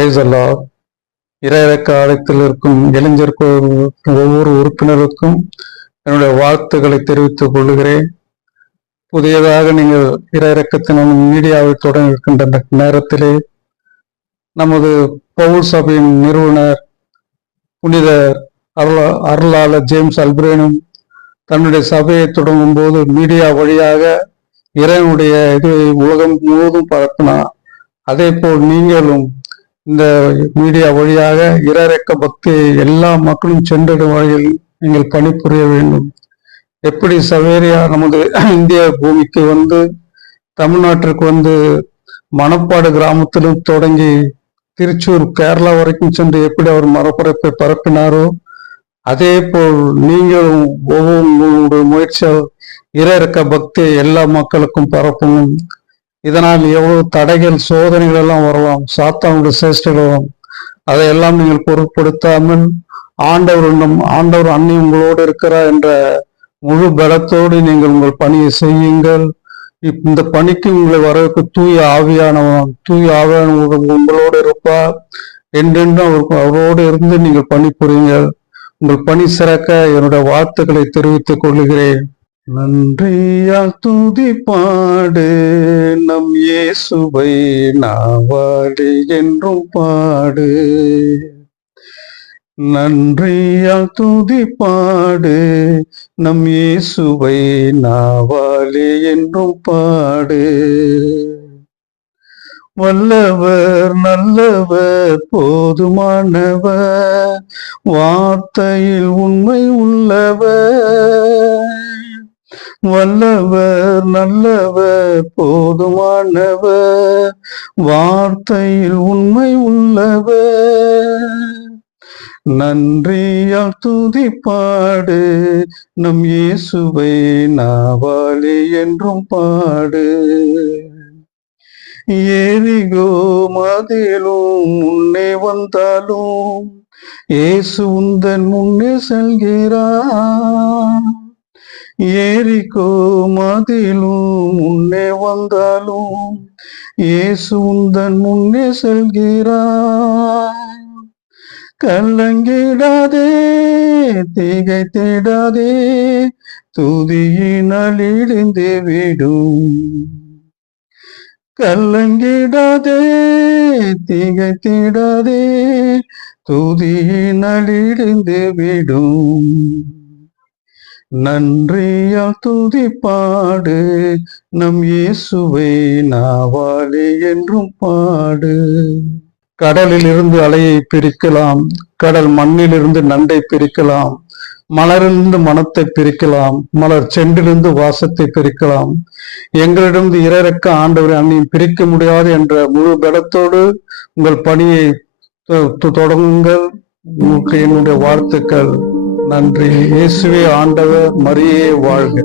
Praise the Lord. இறையிறக்க ஆலயத்தில் இருக்கும் இளைஞர் ஒவ்வொரு உறுப்பினருக்கும் என்னுடைய வாழ்த்துக்களை தெரிவித்துக் கொள்கிறேன். புதியதாக நீங்கள் இறையிறக்கத்தின் மீடியாவை தொடங்க இருக்கின்ற நேரத்திலே நமது பவுல் சபையின் நிறுவனர் புனித அருளாளர் ஜேம்ஸ் அல்பிரேனும் தன்னுடைய சபையை தொடங்கும் போது மீடியா வழியாக இறைவனுடைய இது உலகம் முழுவதும் பரப்பினார். அதே போல் நீங்களும் இந்த மீடியா வழியாக இறையிறக்க பக்தியை எல்லா மக்களும் சென்றிடும் வகையில் நீங்கள் பணிபுரிய வேண்டும். எப்படி சவேரியா நமது இந்திய பூமிக்கு வந்து தமிழ்நாட்டிற்கு வந்து மணப்பாடு கிராமத்திலும் தொடங்கி திருச்சூர் கேரளா வரைக்கும் சென்று எப்படி அவர் மரபரப்பை பரப்பினாரோ அதே போல் நீங்களும் ஒவ்வொரு முயற்சியால் இறையிறக்க பக்தியை எல்லா மக்களுக்கும் பரப்பணும். இதனால் எவ்வளவு தடைகள் சோதனைகள் எல்லாம் வரலாம், சாத்தானுடைய சேஷ்டைகளும் அதையெல்லாம் நீங்கள் பொருட்படுத்தாமல் ஆண்டவர் அன்னை உங்களோடு இருக்கிறார் என்ற முழு பலத்தோடு நீங்கள் உங்கள் பணியை செய்யுங்கள். இந்த பணிக்கு உங்களை வரவேற்க தூய ஆவியானவர் உங்களோடு இருப்பார். என்றென்றும் அவரோடு இருந்து நீங்கள் பணிபுரியுங்கள். உங்கள் பணி சிறக்க என்னுடைய வாழ்த்துக்களை தெரிவித்துக் கொள்கிறேன். நன்றியால் துதி பாடு நம் இயேசுவை நாவாடு என்றும் பாடு. நன்றியால் துதி பாடு நம் இயேசுவை நாவாலே என்றும் பாடு. வல்லவர் நல்லவர் போதுமானவர் வார்த்தையில் உண்மை உள்ளவர். வல்லவர் நல்லவர் போதுமானவர் வார்த்தையில் உண்மை உள்ளவர். நன்றியால் துதி பாடு நம் இயேசுவை நாவாலே என்றும் பாடு. எரிகோ மதிலும் முன்னே வந்தாலும் இயேசு உந்தன் முன்னே செல்கிறார். எரிகோ மதிலும் முன்னே வந்தாலும் இயேசு உந்தன் முன்னே செல்கிறார். கலங்கிடாதே திகைத்திடாதே துதியினால் இடிந்து விடும். கலங்கிடாதே திகைத்திடாதே துதியினால் இடிந்து விடும். நன்றியால் துதி பாடு நம் இயேசுவை நாவாலே என்றும் பாடு. கடலில் இருந்து அலையை பிரிக்கலாம், கடல் மண்ணிலிருந்து நண்டை பிரிக்கலாம், மலரிலிருந்து மனத்தை பிரிக்கலாம், மலர் சென்றிலிருந்து வாசத்தை பிரிக்கலாம். எங்களிடம் இறையிறக்க ஆண்டவரை அன்னையும் பிரிக்க முடியாது என்ற முழு பலத்தோடு உங்கள் பணியை தொடங்குங்கள். உங்களுக்கு என்னுடைய வாழ்த்துக்கள். நன்றி. இயேசுவே ஆண்டவர், மரியே வாழ்க.